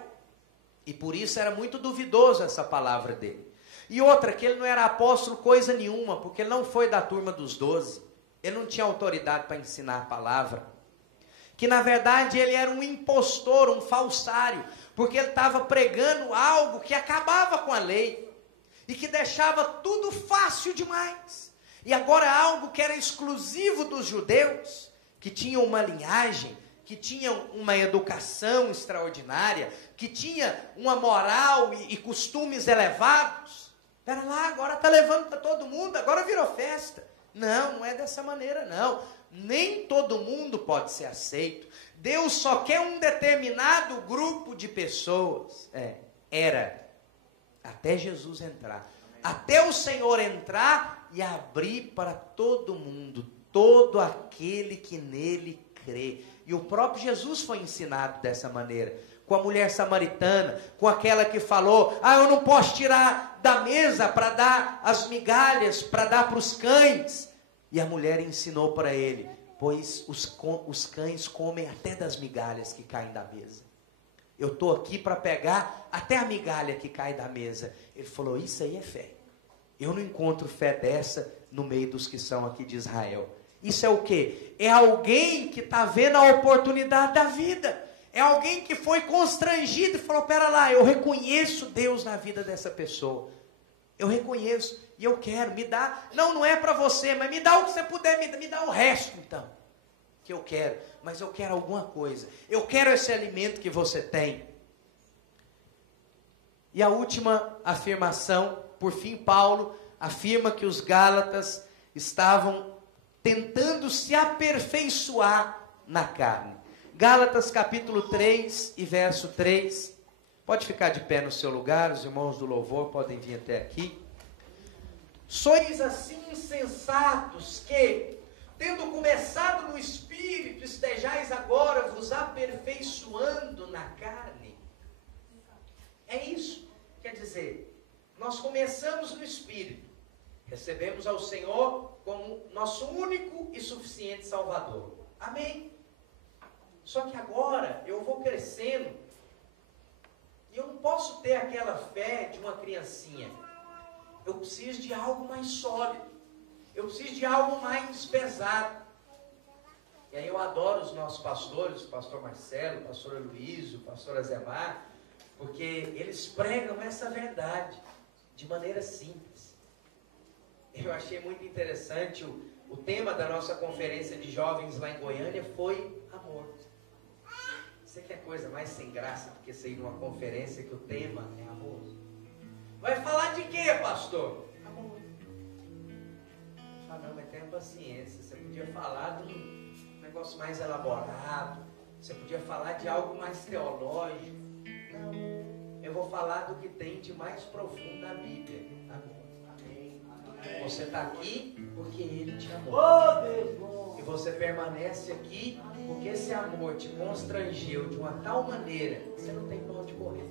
E por isso era muito duvidoso essa palavra dele. E outra, que ele não era apóstolo coisa nenhuma, porque ele não foi da turma dos 12. Ele não tinha autoridade para ensinar a palavra. Que na verdade ele era um impostor, um falsário, porque ele estava pregando algo que acabava com a lei. E que deixava tudo fácil demais. E agora algo que era exclusivo dos judeus, que tinham uma linhagem, que tinham uma educação extraordinária, que tinha uma moral e costumes elevados. Espera lá, agora está levando para todo mundo, agora virou festa. Não, não é dessa maneira não. Nem todo mundo pode ser aceito. Deus só quer um determinado grupo de pessoas. Era até Jesus entrar. Até o Senhor entrar e abrir para todo mundo, todo aquele que nele crê. E o próprio Jesus foi ensinado dessa maneira. Com a mulher samaritana, com aquela que falou, eu não posso tirar da mesa para dar as migalhas, para dar para os cães. E a mulher ensinou para ele, pois os cães comem até das migalhas que caem da mesa. Eu estou aqui para pegar até a migalha que cai da mesa. Ele falou, isso aí é fé. Eu não encontro fé dessa no meio dos que são aqui de Israel. Isso é o quê? É alguém que está vendo a oportunidade da vida. É alguém que foi constrangido e falou, pera lá, eu reconheço Deus na vida dessa pessoa. Eu reconheço e eu quero, me dá. Não é para você, mas me dá o que você puder, me dá o resto então. Que eu quero, mas eu quero alguma coisa. Eu quero esse alimento que você tem. E a última afirmação, por fim, Paulo afirma que os Gálatas estavam tentando se aperfeiçoar na carne. Gálatas capítulo 3 e verso 3. Pode ficar de pé no seu lugar, os irmãos do louvor podem vir até aqui. Sois assim insensatos que, tendo começado no Espírito, estejais agora vos aperfeiçoando na carne. É isso. Quer dizer, nós começamos no Espírito. Recebemos ao Senhor como nosso único e suficiente Salvador. Amém? Só que agora eu vou crescendo e eu não posso ter aquela fé de uma criancinha. Eu preciso de algo mais sólido. Eu preciso de algo mais pesado. E aí eu adoro os nossos pastores, o pastor Marcelo, o pastor Luiz, o pastor Azemar, porque eles pregam essa verdade de maneira simples. Eu achei muito interessante o tema da nossa conferência de jovens lá em Goiânia foi amor. Você quer coisa mais sem graça do que você ir numa conferência que o tema é amor? Vai falar de quê, pastor? Amor. Não, mas tenha paciência. Você podia falar de um negócio mais elaborado. Você podia falar de algo mais teológico. Não, eu vou falar do que tem de mais profundo na Bíblia. Amém. Você está aqui porque Ele te amou. E você permanece aqui porque esse amor te constrangeu de uma tal maneira que você não tem para onde correr.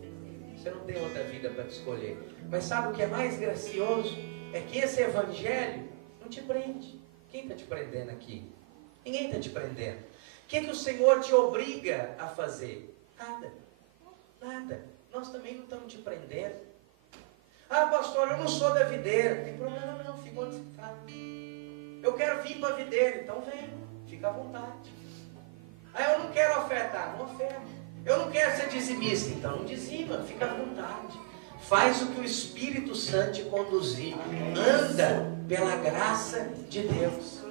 Você não tem outra vida para te escolher. Mas sabe o que é mais gracioso? É que esse evangelho não te prende. Quem está te prendendo aqui? Ninguém está te prendendo. O que o Senhor te obriga a fazer? Nada. Nada. Nós também não estamos te prendendo. Pastor, eu não sou da videira. Não tem problema não, fica onde você está. Eu quero vir para a videira, então vem. Fica à vontade. Ah, eu não quero ofertar, não oferta. Eu não quero ser dizimista, então não dizima, fica à vontade. Faz o que o Espírito Santo te conduzir. Anda pela graça de Deus.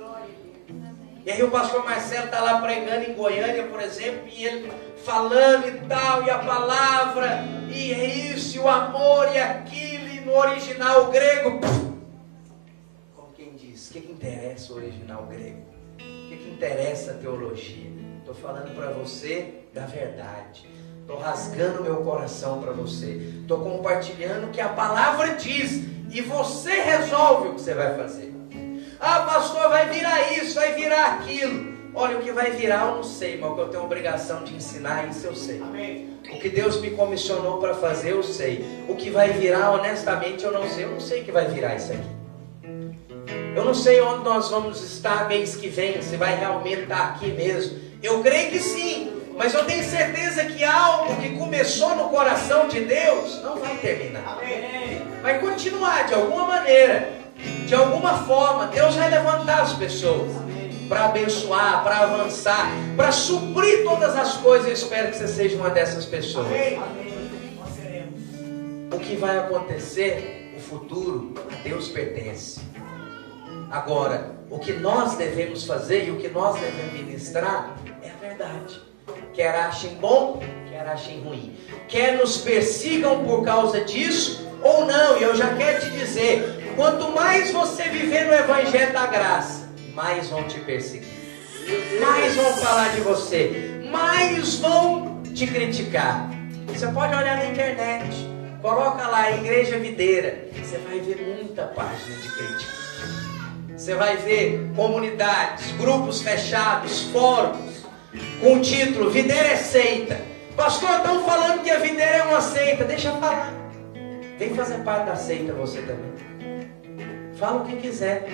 E aí o pastor Marcelo está lá pregando em Goiânia, por exemplo, e ele falando e tal, e a palavra, e é isso, e o amor, e aquilo, e no original grego. Como quem diz, o que interessa o original grego? O que interessa a teologia? Estou falando para você da verdade. Estou rasgando meu coração para você. Estou compartilhando o que a palavra diz. E você resolve o que você vai fazer. Ah, pastor, vai virar isso, vai virar aquilo. Olha, o que vai virar eu não sei, mas o que eu tenho a obrigação de ensinar, isso eu sei. Amém. O que Deus me comissionou para fazer, eu sei. O que vai virar, honestamente, eu não sei. Eu não sei o que vai virar isso aqui. Eu não sei onde nós vamos estar mês que vem, se vai realmente estar aqui mesmo. Eu creio que sim, mas eu tenho certeza que algo que começou no coração de Deus não vai terminar. Amém. Vai continuar de alguma maneira, de alguma forma. Deus vai levantar as pessoas para abençoar, para avançar, para suprir todas as coisas. Eu espero que você seja uma dessas pessoas. Amém. O que vai acontecer, o futuro, a Deus pertence. Agora, o que nós devemos fazer e o que nós devemos ministrar é a verdade. Quer achem bom, quer achem ruim. Quer nos persigam por causa disso ou não. E eu já quero te dizer, quanto mais você viver no Evangelho da Graça, mais vão te perseguir, mais vão falar de você, mais vão te criticar. Você pode olhar na internet, coloca lá Igreja Videira, você vai ver muita página de crítica. Você vai ver comunidades, grupos fechados, fóruns, com o título Videira é seita. Pastor, estão falando que a Videira é uma seita. Deixa eu falar. Vem fazer parte da seita você também. Fala o que quiser.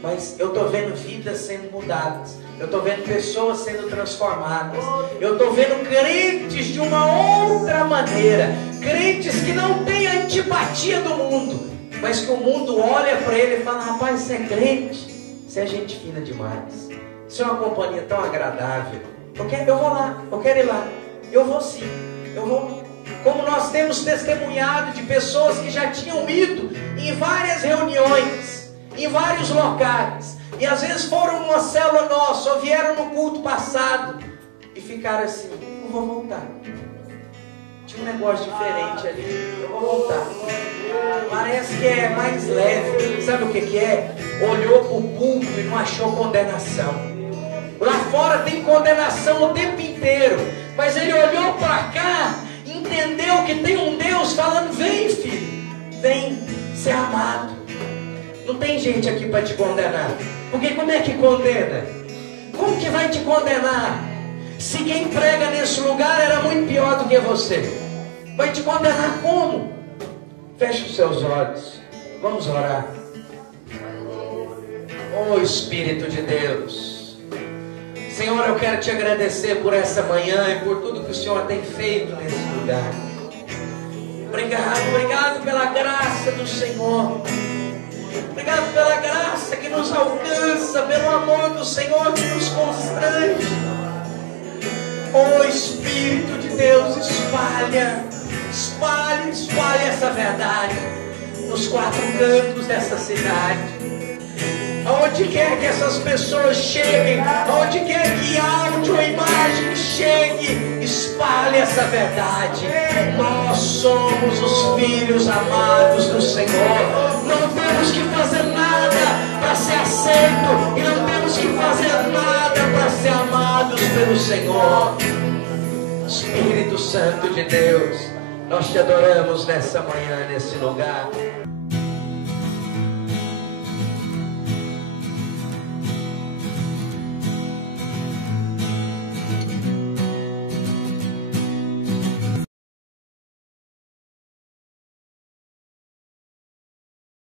Mas eu estou vendo vidas sendo mudadas. Eu estou vendo pessoas sendo transformadas. Eu estou vendo crentes de uma outra maneira. Crentes que não têm a antipatia do mundo, mas que o mundo olha para ele e fala: rapaz, você é crente, você é gente fina demais, isso é uma companhia tão agradável. Eu vou lá, eu quero ir lá. Eu vou sim, eu vou. Como nós temos testemunhado de pessoas que já tinham ido em várias reuniões, em vários locais, e às vezes foram numa célula nossa, ou vieram no culto passado, e ficaram assim: eu vou voltar. Tinha um negócio diferente ali, eu vou voltar. Parece que é mais leve. Sabe o que é? Olhou para o púlpito e não achou condenação. Lá fora tem condenação o tempo inteiro, mas ele olhou para cá, entendeu que tem um Deus falando: vem, filho, vem ser amado. Não tem gente aqui para te condenar, porque como é que condena? Como que vai te condenar? Se quem prega nesse lugar era muito pior do que você, vai te condenar como? Feche os seus olhos, vamos orar. Oh Espírito de Deus, Senhor, eu quero te agradecer por essa manhã e por tudo que o Senhor tem feito nesse lugar. Obrigado, obrigado pela graça do Senhor. Obrigado pela graça que nos alcança, pelo amor do Senhor que nos constrange. Oh Espírito de Deus, espalha essa verdade nos quatro cantos dessa cidade. Aonde quer que essas pessoas cheguem, aonde quer que áudio ou imagem chegue, espalhe essa verdade. Nós somos os filhos amados do Senhor. Não temos que fazer nada para ser aceito, e não temos que fazer nada para ser amados pelo Senhor. Espírito Santo de Deus, nós te adoramos nessa manhã, nesse lugar.